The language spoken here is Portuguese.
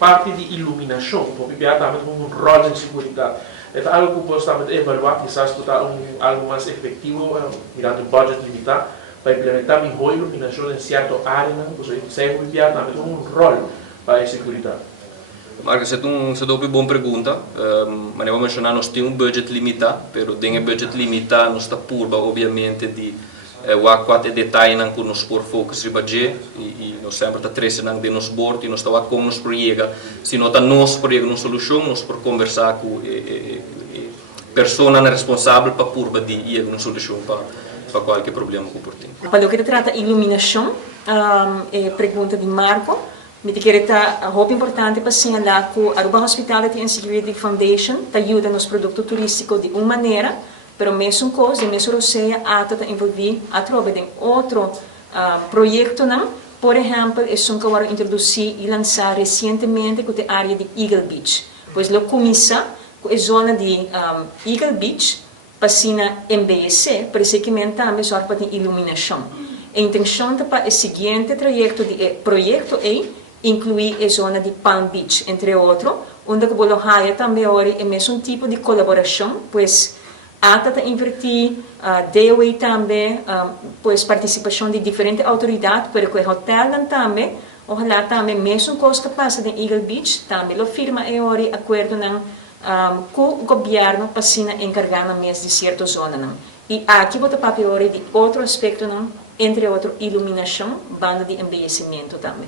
parte de iluminação, porque também com um rol de segurança. É algo que podemos evaluar, quizás algo mais efetivo, mirando o budget limitado, para implementar melhor iluminação em certa área, sempre também com um rol para a segurança. Marco, essa é uma boa pergunta. Mas eu vou mencionar, nós temos um budget limitado, mas dentro do budget limitado, nós estamos por, obviamente, de quatro detalhes que nós por focus e nós sempre estamos trazendo de nos bordo e nós estamos como nos proiega. Se nós estamos proiega uma solução, nós por conversar com a pessoa responsável para por de uma solução para qualquer problema que por tem. Para o que trata iluminação, pergunta de Marco. Me queria roupa importante para assinalar que a Aruba Hospitality and Security Foundation ajuda nos produtos turísticos de uma maneira, mas mesmo coisa, mesmo roceia, está envolvido a troca de outro projeto, por exemplo, é um que eu introduzir e lançar recentemente com a área de Eagle Beach. Pois eu começa com a zona de Eagle Beach, para a MBSC, para seguimento também só para a iluminação. A intenção é para o seguinte projeto é incluir a zona de Palm Beach, entre outros, onde o Bolohaia também é mesmo tipo de colaboração, pois está invertir, DOE também, pois participação de diferentes autoridades, para que o hotel também, ojalá também mesmo coisa que passa em Eagle Beach, também firma e acordo com o governo para se encargar mais de certa zona. E aqui vou papel de outro aspecto, entre outros, iluminação, banda de embellecimento também.